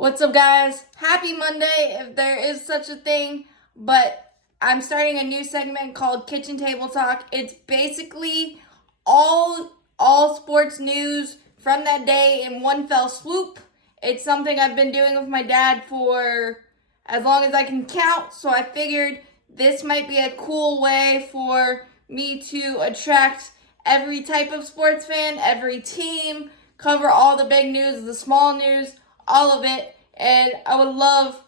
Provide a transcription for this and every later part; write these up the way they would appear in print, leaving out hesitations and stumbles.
What's up, guys? Happy Monday, if there is such a thing, but I'm starting a new segment called Kitchen Table Talk. It's basically all sports news from that day in one fell swoop. It's something I've been doing with my dad for as long as I can count, so I figured this might be a cool way for me to attract every type of sports fan, every team, cover all the big news, the small news, all of it, and I would love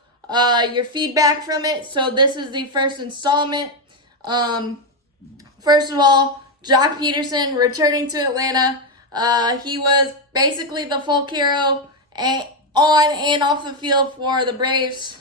your feedback from it. So this is the first installment. First of all, Jock Peterson returning to Atlanta. He was basically the folk hero on and off the field for the Braves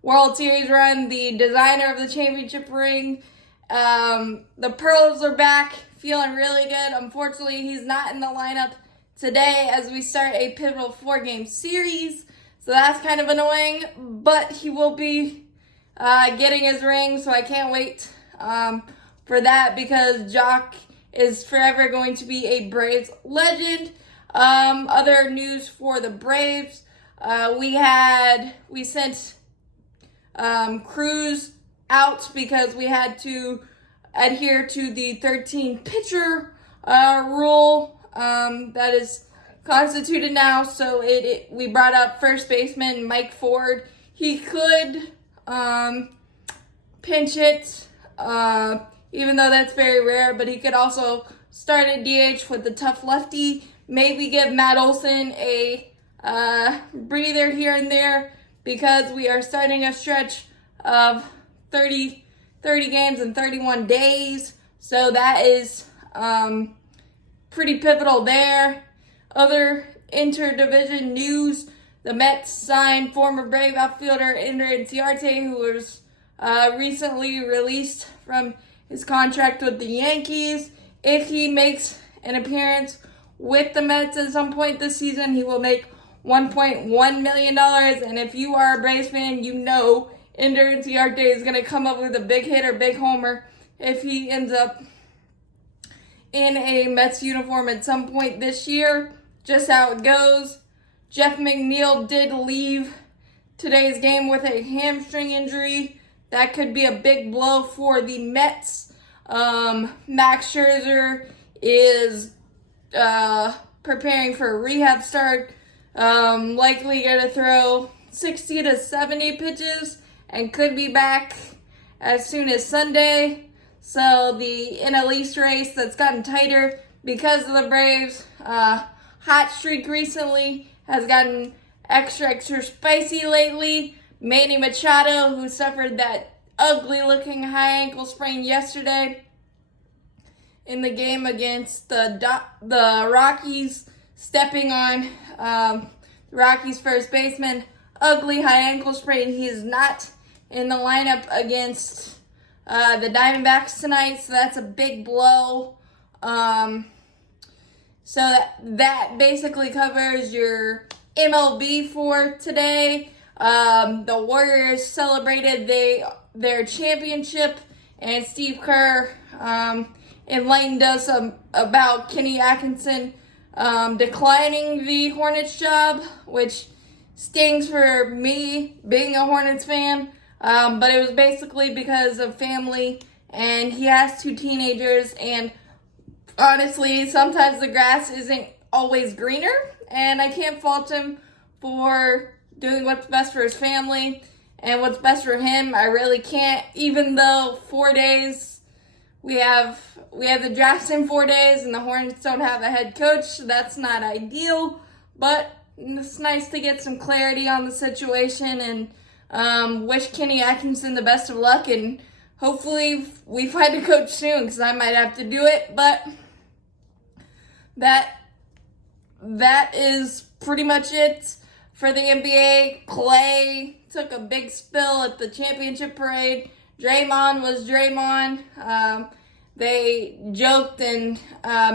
World Series run, the designer of the championship ring. The Pearls are back, feeling really good. Unfortunately, he's not in the lineup today as we start a pivotal 4-game series, so that's kind of annoying, but he will be getting his ring, so I can't wait for that because Jock is forever going to be a Braves legend. Other news for the Braves, we sent Cruz out because we had to adhere to the 13 pitcher rule that is constituted now. So we brought up first baseman Mike Ford. He could pinch it, even though that's very rare, but he could also start at DH with the tough lefty. Maybe give Matt Olson a breather here and there because we are starting a stretch of 30 games in 31 days. So that is pretty pivotal there. Other interdivision news, the Mets signed former Brave outfielder Ender Inciarte, who was recently released from his contract with the Yankees. If he makes an appearance with the Mets at some point this season, he will make $1.1 million. And if you are a Braves fan, you know Ender Inciarte is going to come up with a big hit or big homer if he ends up in a Mets uniform at some point this year. Just how it goes. Jeff McNeil did leave today's game with a hamstring injury. That could be a big blow for the Mets. Max Scherzer is preparing for a rehab start. Likely going to throw 60 to 70 pitches and could be back as soon as Sunday. So the NL East race that's gotten tighter because of the Braves' hot streak recently has gotten extra spicy lately. Manny Machado, who suffered that ugly-looking high ankle sprain yesterday in the game against the Rockies, stepping on the Rockies' first baseman. Ugly high ankle sprain. He is not in the lineup against the Diamondbacks tonight, so that's a big blow. So that basically covers your MLB for today. The Warriors celebrated their championship, and Steve Kerr enlightened us about Kenny Atkinson declining the Hornets job, which stings for me being a Hornets fan. But it was basically because of family, and he has 2 teenagers, and honestly, sometimes the grass isn't always greener, and I can't fault him for doing what's best for his family and what's best for him. I really can't, even though 4 days, we have the draft in 4 days, and the Hornets don't have a head coach, so that's not ideal, but it's nice to get some clarity on the situation, and wish Kenny Atkinson the best of luck, and hopefully we find a coach soon because I might have to do it. But that is pretty much it for the NBA. Clay took a big spill at the championship parade. Draymond was Draymond. They joked and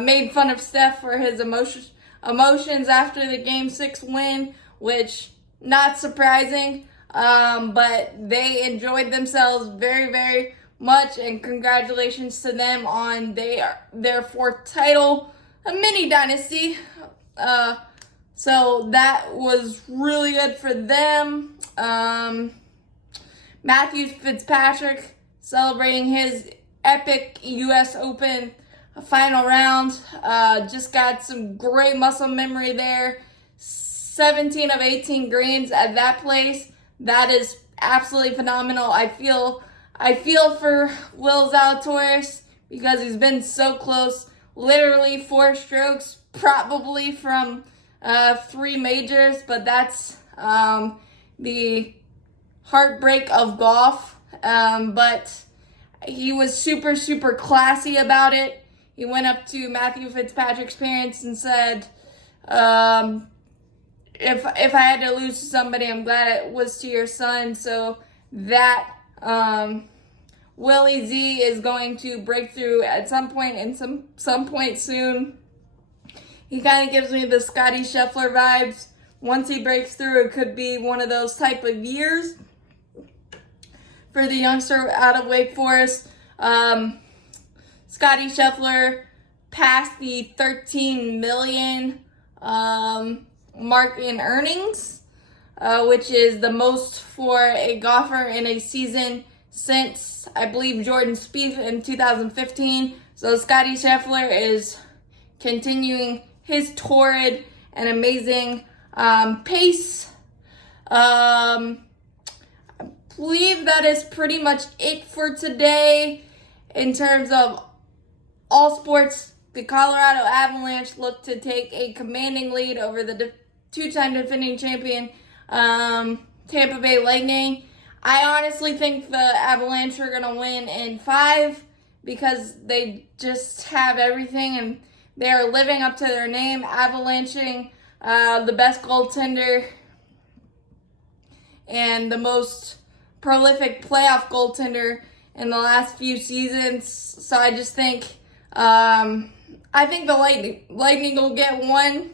made fun of Steph for his emotions after the Game 6 win, which not surprising. But they enjoyed themselves very, very much, and congratulations to them on their 4th title. A mini dynasty. So that was really good for them. Matthew Fitzpatrick celebrating his epic U.S. Open final round. Just got some great muscle memory there. 17 of 18 greens at that place. That is absolutely phenomenal. I feel for Will Zalatoris because he's been so close. Literally 4 strokes, probably from 3 majors, but that's the heartbreak of golf. But he was super, super classy about it. He went up to Matthew Fitzpatrick's parents and said, if I had to lose to somebody, I'm glad it was to your son. So that Willie Z is going to break through at some point and some point soon. He kind of gives me the Scottie Scheffler vibes. Once he breaks through, it could be one of those type of years for the youngster out of Wake Forest. Scottie Scheffler passed the 13 million mark in earnings, which is the most for a golfer in a season since, I believe, Jordan Spieth in 2015. So Scottie Scheffler is continuing his torrid and amazing pace. I believe that is pretty much it for today in terms of all sports. The Colorado Avalanche look to take a commanding lead over the two-time defending champion Tampa Bay Lightning. I honestly think the Avalanche are going to win in 5 because they just have everything and they are living up to their name, avalanching the best goaltender and the most prolific playoff goaltender in the last few seasons. So I just think the Lightning will get 1,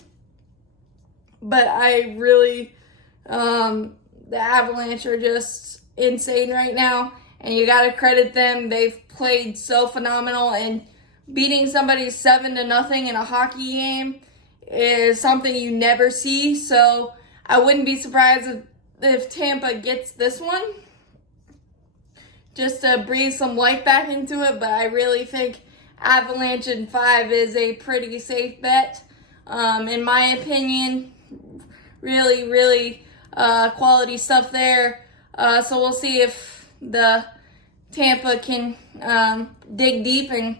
but I really the Avalanche are just insane right now, and you got to credit them. They've played so phenomenal, and beating somebody 7-0 in a hockey game is something you never see. So I wouldn't be surprised if Tampa gets this one, just to breathe some life back into it. But I really think Avalanche in 5 is a pretty safe bet. In my opinion, really, really quality stuff there. So we'll see if the Tampa can dig deep and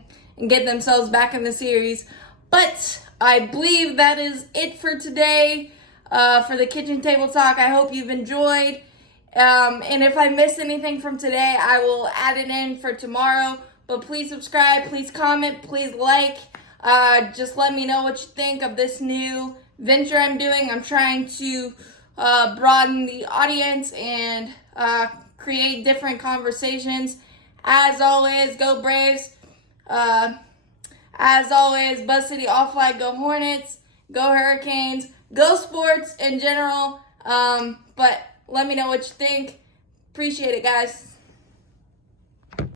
get themselves back in the series. But I believe that is it for today for the Kitchen Table Talk. I hope you've enjoyed. And if I missed anything from today, I will add it in for tomorrow. But please subscribe, please comment, please like. Just let me know what you think of this new venture I'm doing. I'm trying to broaden the audience and create different conversations. As always, go Braves. As always, Buzz City All Flag, go Hornets, go Hurricanes, go sports in general. But let me know what you think. Appreciate it, guys.